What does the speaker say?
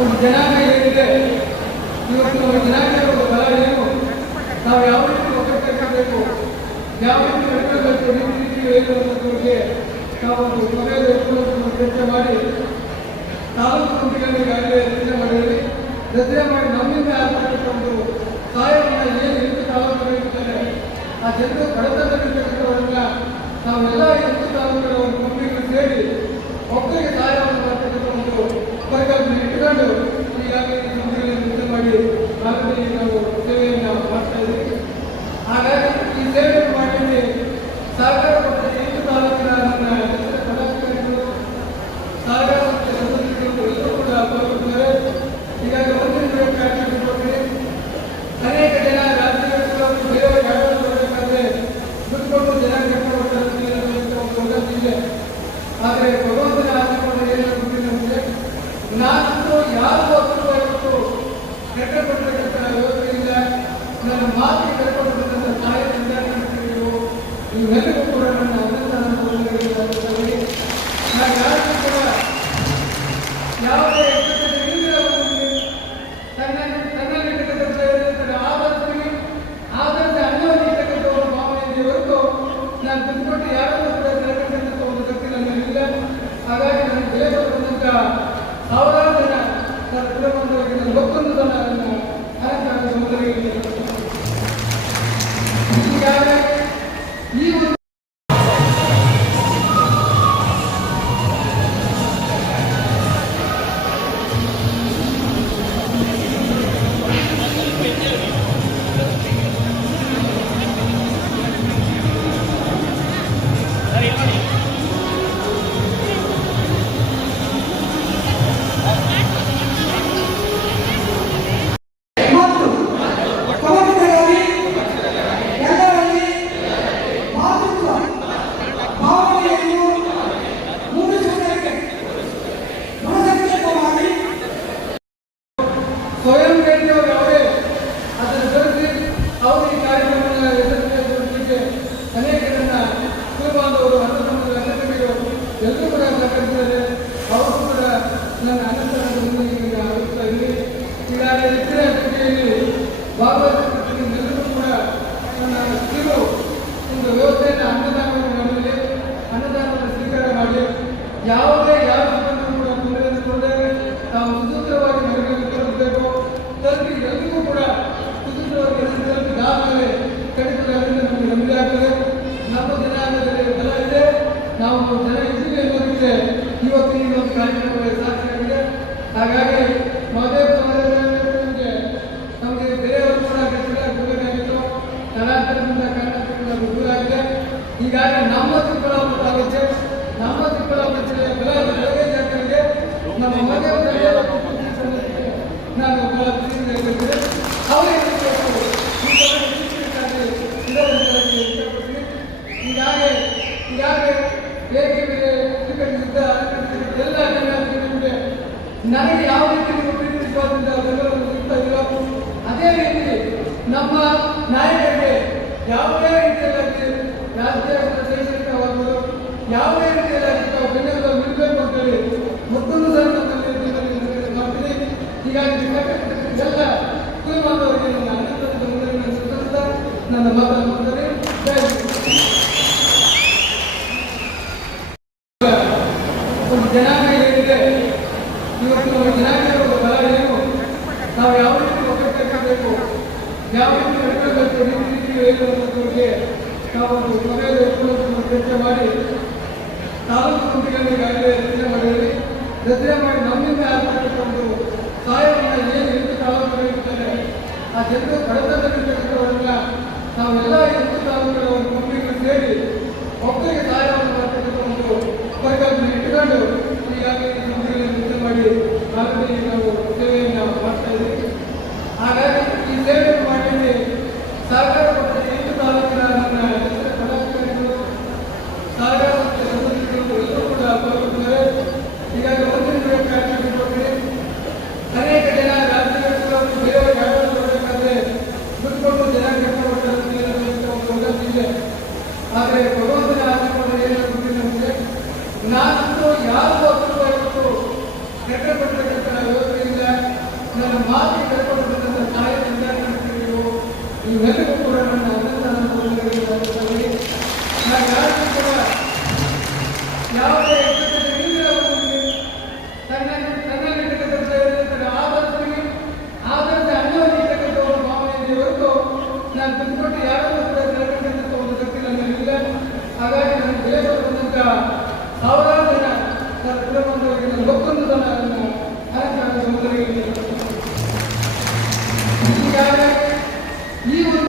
ಒಂದು ಜನಾಂಗ ಏನಿದೆ, ಇವತ್ತು ನಮ್ಮ ಜನಾಂಗದ ಬಲ ಏನು, ನಾವು ಯಾವ ರೀತಿ ಒಗ್ಗಟ್ಟಾಗಬೇಕು, ಯಾವ ರೀತಿ ನಡ್ಕೊಳ್ಬೇಕು, ರೀತಿ ಏನು ಅನ್ನೋದ್ರ ಬಗ್ಗೆ ನಾವು ಒಂದು ಸಭೆಯಲ್ಲಿ ಚರ್ಚೆ ಮಾಡಿ ತಾಲೂಕು ಕಮಿಟಿಗಳನ್ನು ಈಗಾಗಲೇ ರಚನೆ ಮಾಡಿದ್ದೀವಿ. ರಚನೆ ಮಾಡಿ ನಮ್ಮಿಂದ ಆಗ್ತಕ್ಕಂಥ ಒಂದು ಸಹಾಯವನ್ನು ಏನು ಎಂಟು ತಾಲೂಕುಗಳು ಇರ್ತಾರೆ, ಆ ಜನರು ಬಡತನದಲ್ಲಿರ್ತಕ್ಕಂಥವರನ್ನ ನಾವೆಲ್ಲ ಎಂಟು ತಾಲೂಕುಗಳ ಒಂದು ಕಮಿಟಿಗಳು ಸೇರಿ ಒಬ್ಬರಿಗೆ ಸಹಾಯವನ್ನು ಮಾಡ್ತಕ್ಕಂಥ ಒಂದು ಪರಿಕಲ್ಪನೆ ಇಟ್ಟುಕೊಂಡು ಈಗಾಗಲೇ ಈ ಕಮಿಟಿಗಳನ್ನು ರಚನೆ ಮಾಡಿ ಆಲ್ರೆಡಿ ನಾವು ಸೇವೆಯನ್ನು ಮಾಡ್ತಾ ಇದ್ದೀವಿ. ಹಾಗಾಗಿ ಈ ಸೇವೆಯನ್ನು ಮಾಡಿ ಸಹಕಾರ ಕೊಟ್ಟ ಎಂಟು ತಾಲೂಕಿನ ನನ್ನ ಪದಾಧಿಕಾರಿಗಳು, ಸಹಕಾರ ಸದಸ್ಯರು ಎಲ್ಲರೂ ಕೂಡ ಪಾಲ್ಗೊಂಡಿದ್ದಾರೆ. ಈಗಾಗಲೇ ಒಂದಿನ ಕಾರ್ಯಕ್ರಮ ಕೊಟ್ಟರೆ ಅನೇಕ ಜನ ರಾಜ್ಯಗಳು ಬೇರೆ ಯಾರು ಬರಬೇಕಾದ್ರೆ ದುಡ್ಡು ಜನ ಕರ್ಕೊಂಡ್ಬರ್ತಾರೆ. ಆದರೆ ಭಗವಂತನ ಆಶೀರ್ವಾದ ಏನಾಗುತ್ತೆ ನಮಗೆ, ನಾನಂತೂ ಯಾರಿಗೂ ಅಪೂರ್ವಟ್ಟು ಕರ್ಕೊಂಡ್ಬರ್ತಕ್ಕಂಥ ವ್ಯವಸ್ಥೆಯಿಂದ ನನ್ನ ಮಾತಿಗೆ ಕರ್ಕೊಂಡ್ಬರ್ತಕ್ಕಂಥ ಸಹಾಯದಿಂದ ನೀವೆಲ್ಲರಿಗೂ ಕೂಡ ನನ್ನ ಅಭಿನಂದನೆ. ನಾನು ಯಾರಿಗೂ ಕೂಡ ಯಾವುದೇ ತನ್ನಲ್ಲಿರ್ತಕ್ಕಂಥ ಆದರ್ಶ ಅನ್ನೋದಿರ್ತಕ್ಕಂಥ ಒಂದು ಭಾವನೆಯಿಂದ ಹೊರತು ನಾನು ಬಿಟ್ಕೊಟ್ಟು ಯಾರನ್ನೂ ಕೂಡ ತಿಳ್ಕೊಂಡಂಥ ಒಂದು ಶಕ್ತಿ ನನ್ನಲ್ಲಿಲ್ಲ. ಹಾಗಾಗಿ ನನಗೆ ಬೆಲೆ ಬಂದಂಥ ಸಾವಿರಾರು ಜನ ನನ್ನ ಕುಟುಂಬದವರಿಗೆ ನನ್ನ ಗೊತ್ತೊಂದು ಜನ ನನ್ನ ಅನಂತ ಸಹೋದರಿಗೆ ಈ ಒಂದು ಸ್ವಯಂ ಪ್ರೇರಿತವರು ಯಾವುದೇ ಅದನ್ನು ಬೆಳೆಸಿ ಅವರು ಈ ಕಾರ್ಯಕ್ರಮವನ್ನು ಯಶಸ್ವಿಗೊಳಿಸಲಿಕ್ಕೆ ಅನೇಕ ಜನ ಕುಲಬಾಂಧವರು ಅನುಸಂಧಾನದ ಅಗತ್ಯಗಳು ಎಲ್ಲರೂ ಕೂಡ ಸಹಕರಿಸಿದ್ದಾರೆ. ಅವರು ಕೂಡ ನನ್ನ ಅನಂತರದಿಂದ ಆಗುತ್ತಾ ಇದ್ದೀವಿ. ಈಗಾಗಲೇ ಹೆಚ್ಚಿನ ಸಂಖ್ಯೆಯಲ್ಲಿ ಭಾಗವಹಿಸಿದ ಎಲ್ಲರೂ ಕೂಡ ನನ್ನ ಕಿರು ಒಂದು ವ್ಯವಸ್ಥೆಯನ್ನು ಅನ್ನದಾನವನ್ನು ಮಾಡಲಿ, ಅನ್ನದಾನವನ್ನು ಸ್ವೀಕಾರ ಮಾಡಿ ಯಾವುದೇ ಯಾವ ಸಿಬ್ಬಂದಿಗೂ ಕೂಡ ತೊಂದರೆಯನ್ನು ಕೊಡದೆ ನಾವು ಸುಸೂತ್ರವಾಗಿ ಮನೆಗಳನ್ನು ತಲುಪಬೇಕು. ತಲುಪಿ ಎಲ್ಲರಿಗೂ ಕೂಡ ಸುಸೂತ್ರವಾಗಿ ತಲುಪಿದಾಗಲೇ ಕಡಿತದಿಂದ ನಮಗೆ ನೆಮ್ಮದಿ ಆಗ್ತದೆ. ನಮ್ಮ ಜನಾಂಗದಲ್ಲಿ ಬಲ ಇದೆ, ನಾವು ಜನ ಇದ್ದೀವಿ ಅನ್ನೋದಕ್ಕೆ ಇವತ್ತು ಈ ಒಂದು ಕಾರ್ಯಕ್ರಮದಲ್ಲಿ ಸಾಕ್ಷಿಯಾಗಿದೆ. ಹಾಗಾಗಿ ಮದುವೆ ನಮಗೆ ಬೇರೆಯವರು ಕೂಡ ಬೇಕಾಗಿತ್ತು, ಸ್ಥಳಾಂತರದಿಂದ ಕಾರಣದಿಂದ ದೂರ ಆಗಿದೆ. ಹೀಗಾಗಿ ನಮ್ಮ ಚಿಕ್ಕಬಳ್ಳಾಪುರ ಆಗುತ್ತೆ, ನಮ್ಮ ಚಿಕ್ಕಬಳ್ಳಾಪುರ ಜಿಲ್ಲೆಯ ಬಲ ಜಾಗರಿಗೆ ನಮ್ಮ ಮದುವೆ ನಾನು ಅವರಿಗೆ ಈಗಾಗಲೇ ಹೇಗೆ ಸ್ವೀಕರಿಸಿದ್ದ ಎಲ್ಲ ಜನರಿಗೆ ನನಗೆ ಯಾವ ರೀತಿ ನೀವು ಪ್ರೀತಿಸುವುದರಿಂದ ಬೆಂಬಲವನ್ನು ಸಿಗ್ತಾ ಇದೆಯೋ ಅದೇ ರೀತಿ ನಮ್ಮ ನಾಯಕರಿಗೆ ಯಾವುದೇ ರೀತಿಯಲ್ಲಿ ರಾಜ್ಯ ಶೈಕ್ಷಣಿಕವಾಗುವುದು ಯಾವುದೇ ರೀತಿಯಲ್ಲಿ ನಾವು ಬೆಂಬಲ ನಿಲ್ಲಬೇಕು ಅಂತೇಳಿ ಮತ್ತೊಂದು ಸಲ ಮಾಡ್ತೀನಿ. ಹೀಗಾಗಿ ಎಲ್ಲ ಕುಲಬಾಂಧವರಿಗೆ ನನ್ನ ಅನಂತರದಿಂದ ಸುತ್ತಲಿದ್ದ ನನ್ನ ಮಾತನ್ನು ಮಾಡ್ತಾರೆ. ಒಂದು ಜನಾಂಗ ಏನಿದೆ, ಇವತ್ತು ನಮ್ಮ ಜನಾಂಗದ ಬಲ ಏನು, ನಾವು ಯಾವ ರೀತಿ ಒಗ್ಗಟ್ಟಾಗಬೇಕು, ಯಾವ ರೀತಿ ನಡ್ಕೊಳ್ಬೇಕು, ರೀತಿ ಏನು ಅನ್ನೋದ್ರ ಬಗ್ಗೆ ನಾವು ಒಂದು ಸಭೆಯಲ್ಲಿ ಚರ್ಚೆ ಮಾಡಿ ತಾಲೂಕು ಕಮಿಟಿಗಳನ್ನು ಈಗಾಗಲೇ ರಚನೆ ಮಾಡಿದ್ದೀವಿ. ರಚನೆ ಮಾಡಿ ನಮ್ಮಿಂದ ಆಗ್ತಕ್ಕಂಥ ಒಂದು ಸಹಾಯವನ್ನು ಏನು ಎಂಟು ತಾಲೂಕುಗಳು ಇರ್ತಾರೆ, ಆ ಜನರು ಬಡತನದಲ್ಲಿರ್ತಕ್ಕಂಥವರನ್ನ ನಾವೆಲ್ಲ ಎಂಟು ತಾಲೂಕುಗಳ ಒಂದು ಕಮಿಟಿಗಳು ಸೇರಿ ಒಬ್ಬರಿಗೆ ಸಹಾಯವನ್ನು ಮಾಡ್ತಕ್ಕಂಥ ಒಂದು ಪರಿಕಲ್ಪನೆ ಇಟ್ಟುಕೊಂಡು ಈಗಾಗಲೇ ಈ ಕಮಿಟಿಗಳನ್ನು ರಚನೆ ಮಾಡಿ ಆಲ್ರೆಡಿ ನಾವು ಸೇವೆಯನ್ನು ಮಾಡ್ತಾ ಇದ್ದೀವಿ. ಹಾಗಾಗಿ ಈ ಸೇವೆಯನ್ನು ಮಾಡಿ ಸಹಕಾರ ಕೊಟ್ಟ ಎಂಟು ತಾಲೂಕಿನ ನನ್ನ ಪದಾಧಿಕಾರಿಗಳು, ಸಹಕಾರ ಸದಸ್ಯರು ಎಲ್ಲರೂ ಕೂಡ ಪಾಲ್ಗೊಂಡಿದ್ದಾರೆ. ಈಗಾಗಲೇ ಒಂದಿನ ಕಾರ್ಯಕ್ರಮ ಕೊಟ್ಟರೆ ಅನೇಕ ಜನ ರಾಜ್ಯಗಳು ಬೇರೆ ಯಾರು ಬರಬೇಕಾದ್ರೆ ದುಡ್ಡು ಜನ ಕರ್ಕೊಂಡ್ಬರ್ತಾರೆ. ಆದರೆ ಭಗವಂತನ ಆಶೀರ್ವಾದ ಏನಾಗುತ್ತೆ ನಮಗೆ, ನಾನಂತೂ ಯಾರಿಗೂ ಅಪೂರ್ವಟ್ಟು ಕರ್ಕೊಂಡ್ಬರ್ತಕ್ಕಂಥ ವ್ಯವಸ್ಥೆಯಿಂದ ನನ್ನ ಮಾತಿಗೆ ಕರ್ಕೊಂಡಂಥ ತಾಯಿ ವಿದ್ಯಾರ್ಥಿಗಳು ಇವೆಲ್ಲವೂ ಕೂಡ ನನ್ನ ಅನಂತರದಲ್ಲಿ ನಾನು ಯಾರಿಗೂ ಕೂಡ ಯಾವುದೇ ತನ್ನಲ್ಲಿರ್ತಕ್ಕಂಥ ಆದರ್ಶ ಅನ್ನೋದಿರ್ತಕ್ಕಂಥ ಒಂದು ಭಾವನೆಯಲ್ಲಿ ಹೊರತು ನಾನು ತಂದುಕೊಟ್ಟು ಯಾರನ್ನೂ ಕೂಡ ತಿಳ್ಕೊಂಡಂಥ ಒಂದು ಶಕ್ತಿ ನನ್ನಲ್ಲಿಲ್ಲ. ಹಾಗಾಗಿ ನನ್ನ ಬೆಲೆ ಬರುವಂಥ ಸಾವಿರಾರು ಜನ ನನ್ನ ಕುಟುಂಬದವರಿಗೆ ನನ್ನ ಮತ್ತೊಂದು ಜನ ನನ್ನ ಅಲಂಕಾರ ಸಹೋದರಿಗೆ ಈ ಒಂದು